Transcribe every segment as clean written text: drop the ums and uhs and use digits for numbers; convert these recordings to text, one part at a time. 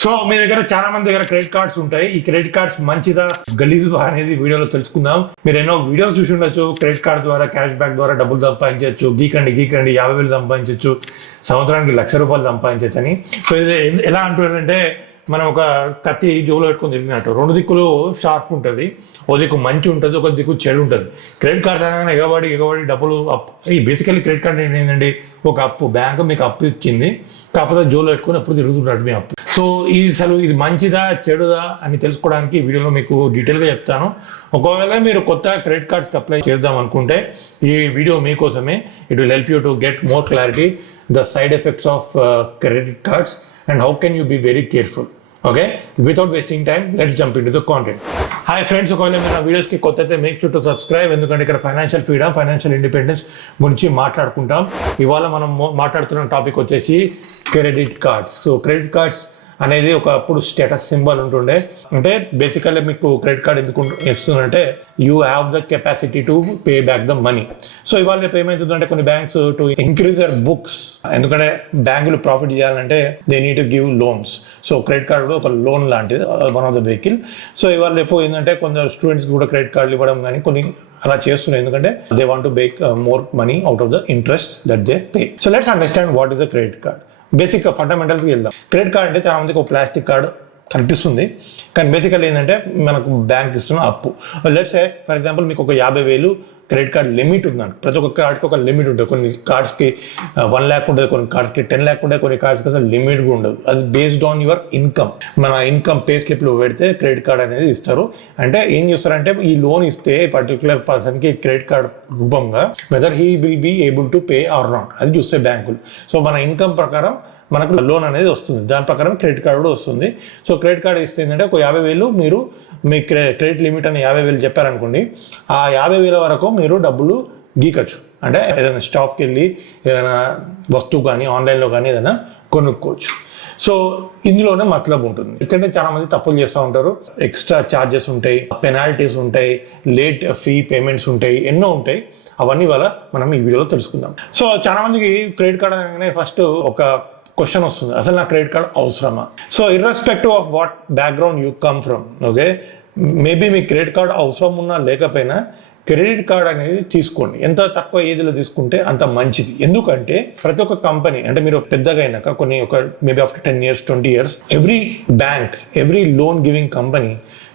So మీ దగ్గర చాలా మంది దగ్గర క్రెడిట్ కార్డ్స్ ఉంటాయి. ఈ క్రెడిట్ కార్డ్స్ మంచిదా గలీజా అనేది వీడియోలో తెలుసుకుందాం. మీరు ఎన్నో వీడియోస్ చూసి ఉండొచ్చు. క్రెడిట్ కార్డ్ ద్వారా క్యాష్ బ్యాక్ ద్వారా డబ్బులు సంపాదించవచ్చు, గీకండి 50,000 సంపాదించవచ్చు, సంవత్సరానికి ₹1,00,000 సంపాదించవచ్చు అని. సో ఇది ఎలా అంటున్నారంటే, మనం ఒక కత్తి జోలో పెట్టుకొని తిరిగినట్టు 2 దిక్కులు షార్ప్ ఉంటుంది. ఒక దిక్కు మంచి ఉంటుంది, ఒక దిక్కు చెడు ఉంటుంది. క్రెడిట్ కార్డ్ అనగానే ఎగబడి డబ్బులు ఈ బేసికల్లీ క్రెడిట్ కార్డ్ ఏంటండి, ఒక అప్పు. బ్యాంకు మీకు అప్పు ఇచ్చింది, కాకపోతే జోలో పెట్టుకుని అప్పుడు తిరుగుతున్నాడు మీ అప్పు. సో ఇది మంచిదా చెడుదా అని తెలుసుకోవడానికి వీడియోలో మీకు డీటెయిల్గా చెప్తాను. ఒకవేళ మీరు కొత్త క్రెడిట్ కార్డ్స్కి అప్లై చేద్దాం అనుకుంటే ఈ వీడియో మీకోసమే. It will help you to get more clarity the side effects of credit cards and how can you be very careful. Okay, without wasting time, let's jump into the content. Hi friends, ఒకవేళ మీరు నా వీడియోస్కి కొత్త అయితే make sure to subscribe. ఎందుకంటే ఇక్కడ financial freedom, financial independence గురించి మాట్లాడుకుంటాం. ఇవాళ మనం మాట్లాడుతున్న టాపిక్ వచ్చేసి credit cards. So credit cards అనేది ఒకప్పుడు స్టేటస్ సింబల్ ఉంటుండే. అంటే బేసికల్లీ మీకు క్రెడిట్ కార్డ్ ఎందుకు ఇస్తుందంటే you have the capacity to pay back the money. So ఇవాళ రేపు ఏమవుతుందంటే కొన్ని banks to increase their books, ఎందుకంటే బ్యాంకులు ప్రాఫిట్ చేయాలంటే they need to give loans. So credit card కూడా ఒక లోన్ లాంటిది, one of the vehicle. So ఇవాళ రేపు ఏంటంటే కొందరు స్టూడెంట్స్ కూడా క్రెడిట్ కార్డులు ఇవ్వడం కానీ కొన్ని అలా చేస్తున్నాయి, ఎందుకంటే they want to make more money out of the interest that they pay. So let's understand what is the credit card. బేసిక్గా ఫండమెంటల్స్కి వెళ్దాం. క్రెడిట్ కార్డ్ అంటే చాలా మందికి ఒక ప్లాస్టిక్ కార్డు కనిపిస్తుంది, కానీ బేసికల్ ఏంటంటే మనకు బ్యాంక్ ఇస్తున్న అప్పు. లెట్స్ సే ఫర్ ఎగ్జాంపుల్ మీకు ఒక 50,000 క్రెడిట్ కార్డ్ లిమిట్ ఉందండి. ప్రతి ఒక్క కార్డ్కి ఒక లిమిట్ ఉంటుంది. కొన్ని కార్డ్స్కి 1 lakh ఉంటుంది, కొన్ని కార్డ్స్కి 10 lakh ఉంటుంది, కొన్ని కార్డ్స్కి అసలు లిమిట్ కూడా ఉండదు. అది బేస్డ్ ఆన్ యువర్ ఇన్కమ్. మన ఇన్కమ్ పే స్లిప్లో పెడితే క్రెడిట్ కార్డ్ అనేది ఇస్తారు. అంటే ఏం చేస్తారంటే ఈ లోన్ ఇస్తే పర్టికులర్ పర్సన్కి క్రెడిట్ కార్డ్ రూపంగా whether he will be able to pay or not అది చూస్తే బ్యాంకులు. సో మన ఇన్కమ్ ప్రకారం మనకు లోన్ అనేది వస్తుంది, దాని ప్రకారం క్రెడిట్ కార్డు కూడా వస్తుంది. సో క్రెడిట్ కార్డు ఇస్తే ఏంటంటే ఒక 50,000 మీరు మీ క్రెడిట్ లిమిట్ అని 50,000 చెప్పారనుకోండి, ఆ 50,000 వరకు మీరు డబ్బులు గీకచ్చు. అంటే ఏదైనా షాప్కి వెళ్ళి ఏదైనా వస్తువు కానీ ఆన్లైన్లో కానీ ఏదైనా కొనుక్కోవచ్చు. సో ఇందులోనే మతలబు ఉంటుంది. ఎందుకంటే చాలా మంది తప్పులు చేస్తూ ఉంటారు. ఎక్స్ట్రా ఛార్జెస్ ఉంటాయి, పెనాల్టీస్ ఉంటాయి, లేట్ ఫీ పేమెంట్స్ ఉంటాయి, ఎన్నో ఉంటాయి. అవన్నీ వల్ల మనం ఈ వీడియోలో తెలుసుకుందాం. సో చాలా మందికి క్రెడిట్ కార్డ్ అనగానే ఫస్ట్ ఒక క్వశ్చన్ వస్తుంది, అసలు నా క్రెడిట్ కార్డ్ అవసరమా? So irrespective of what background you come from, okay, maybe me credit card అవసరం ఉన్నా లేకపోయినా క్రెడిట్ కార్డ్ అనేది తీసుకోండి. ఎంత తక్కువ ఏజ్లో తీసుకుంటే అంత మంచిది. ఎందుకంటే ప్రతి ఒక్క కంపెనీ, అంటే మీరు పెద్దగా అయినాక ఒక maybe after 10 years 20 years every bank, every loan giving company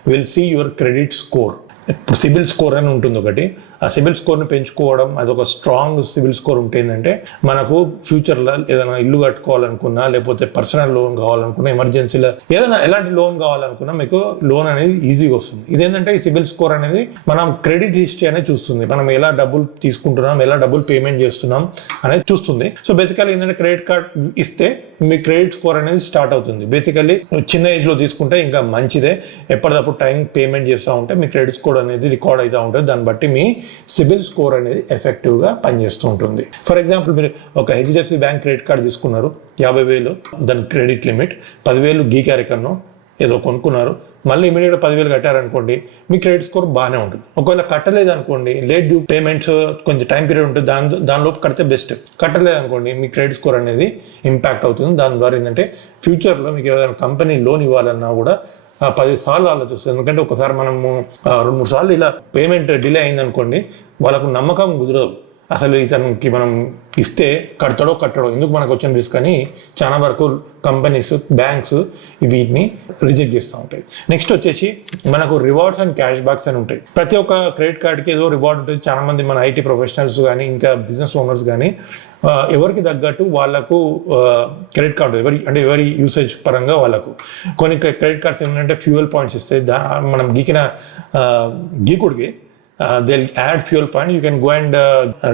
will see your credit score. ఇప్పుడు సిబిల్ స్కోర్ అని ఉంటుంది ఒకటి. ఆ సిబిల్ స్కోర్ని పెంచుకోవడం, అది ఒక స్ట్రాంగ్ సిబిల్ స్కోర్ ఉంటే ఏంటంటే మనకు ఫ్యూచర్లో ఏదైనా ఇల్లు కట్టుకోవాలనుకున్నా, లేకపోతే పర్సనల్ లోన్ కావాలనుకున్నా, ఎమర్జెన్సీలో ఏదైనా ఎలాంటి లోన్ కావాలనుకున్నా మీకు లోన్ అనేది ఈజీగా వస్తుంది. ఇదేంటంటే ఈ సిబిల్ స్కోర్ అనేది మనం క్రెడిట్ హిస్టరీ అనేది చూస్తుంది. మనం ఎలా డబ్బులు తీసుకుంటున్నాం, ఎలా డబ్బులు పేమెంట్ చేస్తున్నాం అనేది చూస్తుంది. సో బేసికల్లీ ఏంటంటే క్రెడిట్ కార్డ్ ఇస్తే మీ క్రెడిట్ స్కోర్ అనేది స్టార్ట్ అవుతుంది. బేసికల్లీ చిన్న ఏజ్లో తీసుకుంటే ఇంకా మంచిదే. ఎప్పటికప్పుడు టైం పేమెంట్ చేస్తూ ఉంటే మీ క్రెడిట్ స్కోర్ అనేది రికార్డ్ అవుతూ ఉంటుంది. దాన్ని బట్టి మీ సిబిల్ స్కోర్ అనేది ఎఫెక్టివ్గా పనిచేస్తూ ఉంటుంది. ఫర్ ఎగ్జాంపుల్ మీరు ఒక హెచ్డిఎఫ్సి బ్యాంక్ క్రెడిట్ కార్డ్ తీసుకున్నారు, 50,000 దాని క్రెడిట్ లిమిట్, 10,000 గీకారికన్నో ఏదో కొనుక్కున్నారు, మళ్ళీ ఇమీడియట్గా 10,000 కట్టారనుకోండి, మీ క్రెడిట్ స్కోర్ బాగానే ఉంటుంది. ఒకవేళ కట్టలేదు అనుకోండి, లేట్ డ్యూ పేమెంట్స్ కొంచెం టైం పీరియడ్ ఉంటుంది, దానిలోపు కడితే బెస్ట్. కట్టలేదు అనుకోండి, మీ క్రెడిట్ స్కోర్ అనేది ఇంపాక్ట్ అవుతుంది. దాని ద్వారా ఏంటంటే ఫ్యూచర్లో మీకు ఏదైనా కంపెనీ లోన్ ఇవ్వాలన్నా కూడా 10 సార్లు ఆలోచిస్తుంది. ఎందుకంటే ఒకసారి మనము 2-3 సార్లు ఇలా పేమెంట్ డిలే అయిందనుకోండి, వాళ్ళకు నమ్మకం కుదరదు. అసలు ఇతనికి మనం ఇస్తే కట్టడో ఎందుకు మనకు వచ్చిన రిస్క్ అని చాలా వరకు కంపెనీస్, బ్యాంక్స్ వీటిని రిజెక్ట్ చేస్తూ ఉంటాయి. నెక్స్ట్ వచ్చేసి మనకు రివార్డ్స్ అండ్ క్యాష్ బ్యాక్స్ అని ఉంటాయి. ప్రతి ఒక్క క్రెడిట్ కార్డ్కి ఏదో రివార్డ్ ఉంటుంది. చాలా మంది మన ఐటీ ప్రొఫెషనల్స్ కానీ ఇంకా బిజినెస్ ఓనర్స్ కానీ ఎవరికి తగ్గట్టు వాళ్ళకు క్రెడిట్ కార్డు ఎవరి యూసేజ్ పరంగా వాళ్ళకు కొన్ని క్రెడిట్ కార్డ్స్ ఏంటంటే ఫ్యూయల్ పాయింట్స్ ఇస్తాయి. మనం గీకిన గీకుడికి they'll add fuel point. You can go and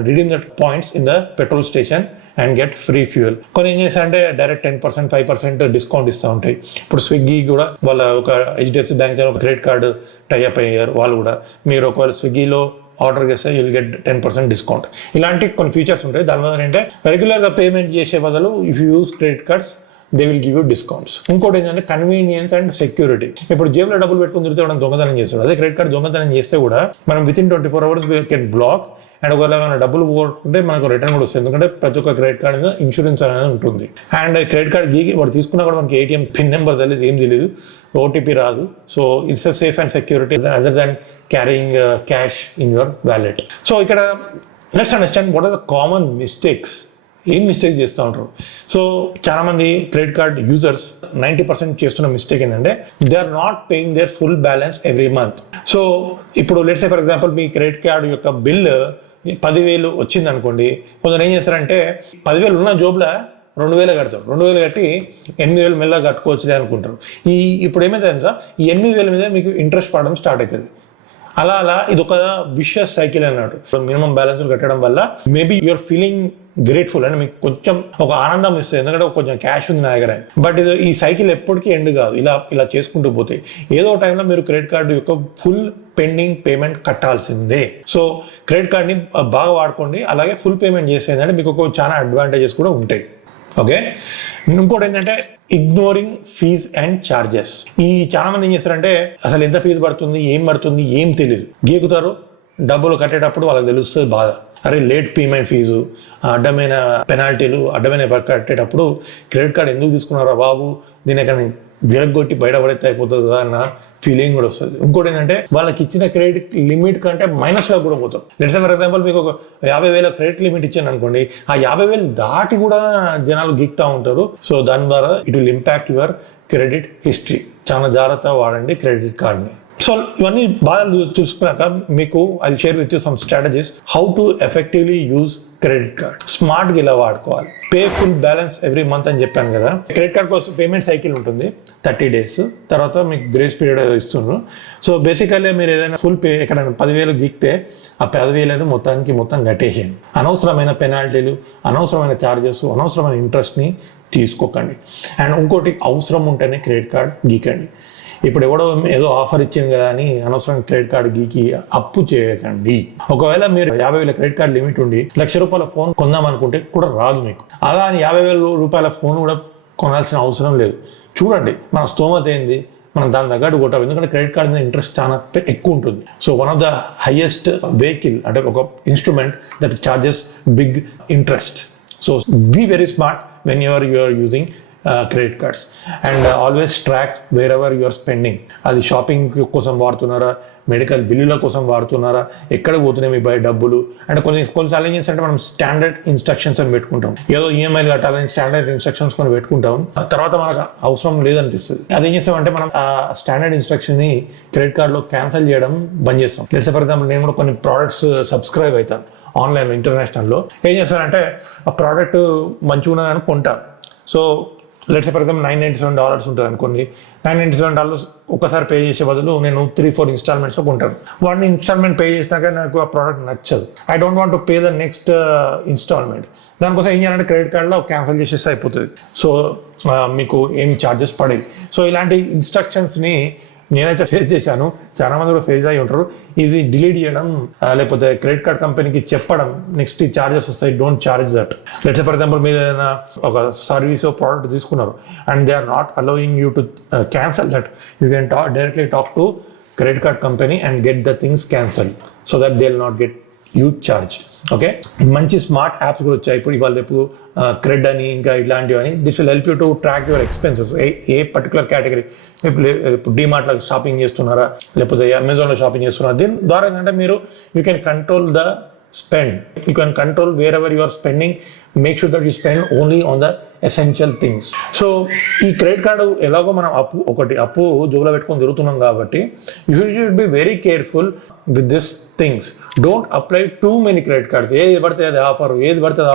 redeem that points in the petrol station and get free fuel. కొన్ని ఏం చేస్తారంటే డైరెక్ట్ 10%, 5% డిస్కౌంట్ ఇస్తూ ఉంటాయి. ఇప్పుడు స్విగ్గీ కూడా వాళ్ళ ఒక హెచ్డిఎఫ్సి బ్యాంక్ ఒక క్రెడిట్ కార్డు టైఅప్ అయ్యారు. వాళ్ళు కూడా మీరు ఒకవేళ స్విగ్గీలో ఆర్డర్ చేస్తే యూ విల్ గెట్ 10% డిస్కౌంట్. ఇలాంటి కొన్ని ఫీచర్స్ ఉంటాయి. దానివల్ల ఏంటంటే రెగ్యులర్గా పేమెంట్ చేసే బదులు if you use credit cards they will give you discounts. ఇంకోటి ఏంటంటే కన్వీనియన్స్ అండ్ సెక్యూరిటీ. ఇప్పుడు జేబులో డబ్బులు పెట్టుకుని తిరిగితే దొంగతనం చేస్తారు. అదే క్రెడిట్ కార్డ్ దొంగతనం చేస్తే కూడా మనం with in 24 hours we can block and ఒకవేళ ఏమైనా డబ్బులు పోగొట్టుకుంటే మనకు రిటర్న్ కూడా వస్తుంది, ఎందుకంటే ప్రతి ఒక్క క్రెడిట్ కార్డ్ మీద ఇన్సూరెన్స్ అనేది ఉంటుంది. అండ్ క్రెడిట్ కార్డ్ గీకి వాడు తీసుకున్నా కూడా మనకి ఏటీఎం పిన్ నెంబర్ తెలియదు, ఏం తెలియదు, ఓటీపీ రాదు. So it's a safe and security other than carrying cash in your wallet. So ఇక్కడ let's understand what are the common mistakes. ఏం మిస్టేక్ చేస్తూ ఉంటారు? సో చాలా మంది క్రెడిట్ కార్డ్ యూజర్స్ 90% చేస్తున్న మిస్టేక్ ఏంటంటే they are not paying their full balance every month. So ఇప్పుడు let's say for example మీ క్రెడిట్ కార్డు యొక్క బిల్ 10,000 వచ్చింది అనుకోండి. కొందరు ఏం చేస్తారంటే 10,000 ఉన్న జోబ్లో 2,000 కడతారు, 2,000 కట్టి 8,000 మెల్లగా కట్టుకోవచ్చులే అనుకుంటారు. ఇప్పుడు ఏమైతే ఈ 8,000 మీద మీకు ఇంట్రెస్ట్ పడడం స్టార్ట్ అవుతుంది. అలా ఇది ఒక విషయస్ సైకిల్ అన్నట్టు. మినిమం బ్యాలెన్స్ కట్టడం వల్ల మేబీ యూఆర్ ఫీలింగ్ గ్రేట్ఫుల్ అని మీకు కొంచెం ఒక ఆనందం ఇస్తుంది, ఎందుకంటే కొంచెం క్యాష్ ఉంది నా దగ్గర. బట్ ఇది ఈ సైకిల్ ఎప్పటికీ ఎండ్ కాదు. ఇలా చేసుకుంటూ పోతే ఏదో టైంలో మీరు క్రెడిట్ కార్డు యొక్క ఫుల్ పెండింగ్ పేమెంట్ కట్టాల్సిందే. సో క్రెడిట్ కార్డ్ని బాగా వాడుకోండి, అలాగే ఫుల్ పేమెంట్ చేసేదంటే మీకు చాలా అడ్వాంటేజెస్ కూడా ఉంటాయి. ఓకే, ఇంకోటి ఏంటంటే ఇగ్నోరింగ్ ఫీజ్ అండ్ ఛార్జెస్. ఈ చాలా మంది ఏం చేస్తారంటే అసలు ఎంత ఫీజు పడుతుంది, ఏం తెలియదు, గీకుతారు. డబ్బులు కట్టేటప్పుడు వాళ్ళకి తెలుస్తుంది బాధ, అరే లేట్ పేమెంట్ ఫీజు, అడ్డమైన పెనాల్టీలు, అడ్డమైన కట్టేటప్పుడు క్రెడిట్ కార్డ్ ఎందుకు తీసుకున్నారా బాబు, దీని ఎక్కడ విరగొట్టి బయటపడితే అయిపోతుంది కదా అన్న ఫీలింగ్ కూడా వస్తుంది. ఇంకోటి ఏంటంటే వాళ్ళకి ఇచ్చిన క్రెడిట్ లిమిట్ కంటే మైనస్లో కూడా పోతారు. లెట్స్ సే ఫర్ ఎగ్జాంపుల్ మీకు ఒక 50,000 క్రెడిట్ లిమిట్ ఇచ్చాను అనుకోండి, ఆ 50,000 దాటి కూడా జనాలు గీక్తా ఉంటారు. సో దాని ద్వారా it will impact your credit history. చాలా జాగ్రత్తగా వాడండి క్రెడిట్ కార్డ్ని. సో ఇవన్నీ బాగా చూసుకున్నాక మీకు I share with you some strategies how to effectively use credit card. స్మార్ట్గా ఇలా వాడుకోవాలి. Pay full balance every month అని చెప్పాను కదా. క్రెడిట్ కార్డ్ కోసం పేమెంట్ సైకిల్ ఉంటుంది 30 days, తర్వాత మీకు గ్రేస్ పీరియడ్ ఇస్తున్నారు. సో బేసికల్లీ మీరు ఏదైనా ఫుల్ పే ఎక్కడైనా 10,000 గీక్తే ఆ 10,000 మొత్తం కట్టేసేయండి. అనవసరమైన పెనాల్టీలు, అనవసరమైన ఛార్జెస్, అనవసరమైన ఇంట్రెస్ట్ని తీసుకోకండి. అండ్ ఇంకోటి, అవసరం ఉంటేనే క్రెడిట్ కార్డ్ గీకండి. ఇప్పుడు ఎవడో ఏదో ఆఫర్ ఇచ్చింది కదా అని అనవసరం క్రెడిట్ కార్డు గీకి అప్పు చేయకండి. ఒకవేళ మీరు 50,000 క్రెడిట్ కార్డు లిమిట్ ఉండి ₹1,00,000 ఫోన్ కొందాం అనుకుంటే కూడా రాదు మీకు. అలా అని ₹50,000 ఫోన్ కూడా కొనాల్సిన అవసరం లేదు. చూడండి మన స్తోమత ఏంది, మనం దాని తగ్గట్టు కొట్టాలి. ఎందుకంటే క్రెడిట్ కార్డ్ మీద ఇంట్రెస్ట్ చాలా ఎక్కువ ఉంటుంది. So one of the highest vehicle అంటే ఒక instrument that charges big interest. So be very smart when you are using credit cards and always track wherever you're spending. అది shopping కోసం వాడుతున్నారా, medical బిల్లుల కోసం వాడుతున్నారా, ఎక్కడ పోతున్నాయి మీ బయట డబ్బులు. అండ్ కొన్నిసార్లు ఏం చేస్తారంటే మనం స్టాండర్డ్ ఇన్స్ట్రక్షన్స్ అని పెట్టుకుంటాం, ఏదో ఈఎంఐలు కట్టాలని స్టాండర్డ్ ఇన్స్ట్రక్షన్స్ కొని పెట్టుకుంటాం, తర్వాత మనకు అవసరం లేదనిపిస్తుంది. అది ఏం చేస్తామంటే మనం ఆ స్టాండర్డ్ ఇన్స్ట్రక్షన్ని క్రెడిట్ కార్డులో క్యాన్సిల్ చేయడం బంద్ చేస్తాం. లెట్స్ సే ఫర్ ఎగ్జాంపుల్ నేను కూడా కొన్ని ప్రోడక్ట్స్ సబ్స్క్రైబ్ అవుతాను ఆన్లైన్లో, ఇంటర్నేషనల్లో. ఏం చేస్తానంటే ఆ ప్రోడక్ట్ మంచిగా ఉన్నదని కొంటాను. సో లెట్స్ ఫర్ ఎగ్జాంపుల్ $997 ఉంటుంది అనుకోండి. $997 ఒకసారి పే చేసే బదులు నేను 3-4 ఇన్స్టాల్మెంట్స్లో కొంటాను. వాడిని ఇన్స్టాల్మెంట్ పే చేసినాక నాకు ఆ ప్రోడక్ట్ నచ్చదు, I don't want to pay the next instalment. దానికోసం ఏం చేయాలంటే క్రెడిట్ కార్డులో క్యాన్సిల్ చేసేస్తే అయిపోతుంది. సో మీకు ఏం ఛార్జెస్ పడేది. సో ఇలాంటి ఇన్స్ట్రక్షన్స్ని నేనైతే ఫేస్ చేశాను, చాలా మంది కూడా ఫేస్ అయ్యి ఉంటారు. ఇది డిలీట్ చేయడం, లేకపోతే క్రెడిట్ కార్డ్ కంపెనీకి చెప్పడం, నెక్స్ట్ ఈ ఛార్జెస్ వస్తాయి, don't charge that. Let's for example మీరు ఏదైనా ఒక సర్వీస్ ప్రోడక్ట్ తీసుకున్నారు and they are not allowing you to cancel that, you can directly talk to credit card company and get the things cancel so that they will not get huge charge. Okay, మంచి smart apps కూడా వచ్చాయి ఇప్పుడు. ఇవాళ రేపు CRED అని ఇంకా ఇట్లాంటివని, this will help you to track your expenses. A particular category, ఇప్పుడు డిమార్ట్లో షాపింగ్ చేస్తున్నారా, లేకపోతే అమెజాన్లో షాపింగ్ చేస్తున్నారా, దీని ద్వారా ఏంటంటే మీరు you can control the spend, you can control wherever you are spending. Make sure that you spend only on the essential things. So ఈ క్రెడిట్ కార్డు ఎలాగో మనం అప్పు జోబులో పెట్టుకొని తిరుగుతున్నాం కాబట్టి you should be very careful with this things. Don't apply too many credit cards. ఏది పడితే అది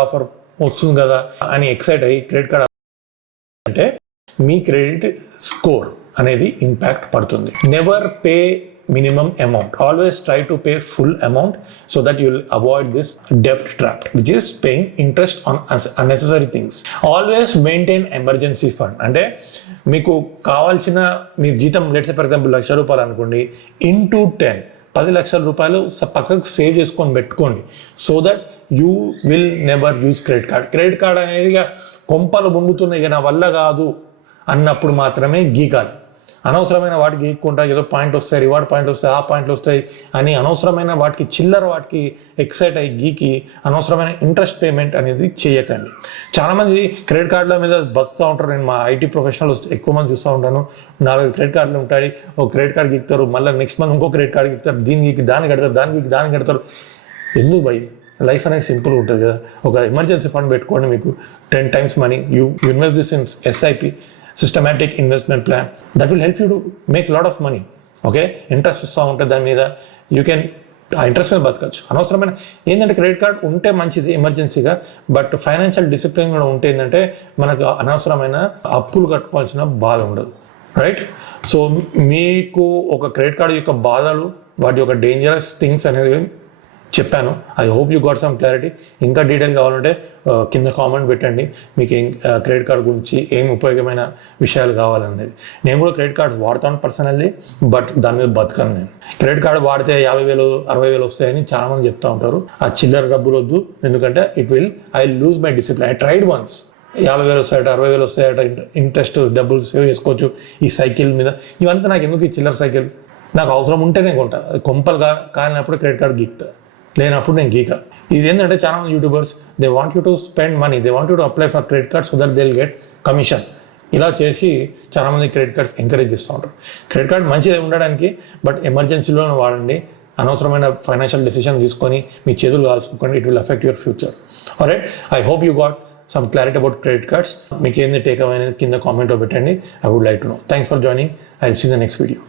ఆఫర్ వస్తుంది కదా అని ఎక్సైట్ అయ్యి క్రెడిట్ కార్డ్ అంటే మీ క్రెడిట్ స్కోర్ అనేది ఇంపాక్ట్ పడుతుంది. Never pay minimum amount. Always try to pay full amount so that you will avoid this debt trap, which is paying interest on unnecessary things. Always maintain emergency fund. అంటే మీకు కావాల్సిన మీ జీతం let's for example ₹1,00,000 అనుకోండి, into 10 లక్షల రూపాయలు పక్కకు save చేసుకొని పెట్టుకోండి. So that you will never use credit card. Credit card అనేది కొంపలు ముంగుతున్నాయి, ఇక నా వల్ల కాదు అన్నప్పుడు మాత్రమే గీకాలి. అనవసరమైన వాటికి ఎక్కుంటా ఏదో పాయింట్ వస్తాయి, రివార్డ్ పాయింట్ వస్తాయి, ఆ పాయింట్లు వస్తాయి అని అనవసరమైన వాటికి చిల్లర వాటికి ఎక్సైట్ అయ్యి గీకి అనవసరమైన ఇంట్రెస్ట్ పేమెంట్ అనేది చేయకండి. చాలామంది క్రెడిట్ కార్డుల మీద బతుకుతూ ఉంటారు. నేను మా ఐటీ ప్రొఫెషనల్ ఎక్కువ మంది చూస్తూ ఉంటాను. 4 క్రెడిట్ కార్డులు ఉంటాయి, ఒక క్రెడిట్ కార్డు గీక్తారు, మళ్ళీ నెక్స్ట్ మంత్ ఇంకో క్రెడిట్ కార్డు గీక్తారు, దీనికి దాన్ని కడతారు, దానికి కడతారు. ఎందుకు భయ్? లైఫ్ అనేది సింపుల్ ఉంటుంది కదా. ఒక ఎమర్జెన్సీ ఫండ్ పెట్టుకోండి, మీకు 10 times money. You invest this in SIP, systematic investment plan, that will help you to make lot of money. Okay, interest వస్తూ ఉంటుంది దాని మీద, యూ కెన్ ఆ ఇంట్రెస్ట్ మీద బతకచ్చు. అనవసరమైన ఏంటంటే క్రెడిట్ కార్డ్ ఉంటే మంచిది ఎమర్జెన్సీగా, బట్ ఫైనాన్షియల్ డిసిప్లిన్ కూడా ఉంటే ఏంటంటే మనకు అనవసరమైన అప్పులు కట్టుకోవాల్సిన బాధ ఉండదు. రైట్? సో మీకు ఒక క్రెడిట్ కార్డు యొక్క బాధలు, వాటి యొక్క డేంజరస్ థింగ్స్ అనేది చెప్పాను. I hope you got some clarity. ఇంకా డీటెయిల్ కావాలంటే కింద కామెంట్ పెట్టండి, మీకు క్రెడిట్ కార్డ్ గురించి ఏం ఉపయోగమైన విషయాలు కావాలనేది. నేను కూడా క్రెడిట్ కార్డ్ వాడతాను పర్సనల్లీ, బట్ దాని మీద బతకను నేను. క్రెడిట్ కార్డు వాడితే 50,000 60,000 వస్తాయని చాలామంది చెప్తా ఉంటారు. ఆ చిల్లర డబ్బులు వద్దు, ఎందుకంటే I lose my discipline. I tried once. 50,000 వస్తాయట, 60,000 వస్తాయట, ఇంట్రెస్ట్ డబ్బులు సేవ్ చేసుకోవచ్చు ఈ సైకిల్ మీద. ఇవంతా నాకు ఎందుకు ఈ చిల్లర సైకిల్? నాకు అవసరం ఉంటేనే కొంటా. కొంపలు కాలినప్పుడు క్రెడిట్ కార్డు గీక్తా, లేనప్పుడు నేను గీక. ఇది ఏంటంటే చాలా మంది YouTubers, they want you to spend money, they want you to apply for credit card so that they will get commission. ఇలా చేసి చాలామంది క్రెడిట్ కార్డ్స్ ఎంకరేజ్ చేస్తూ ఉంటారు. క్రెడిట్ కార్డ్ మంచిది ఉండడానికి, బట్ ఎమర్జెన్సీలోనే వాడండి. అనవసరమైన ఫైనాన్షియల్ డెసిషన్ తీసుకొని మీ చేతులు కాల్చుకోండి. It will affect your future. Alright, I hope you got some clarity about credit cards. మీకు ఏంది టేక్ అవే అనేది కింద కామెంట్లో పెట్టండి. I would like to know. Thanks for joining. I will see the next video.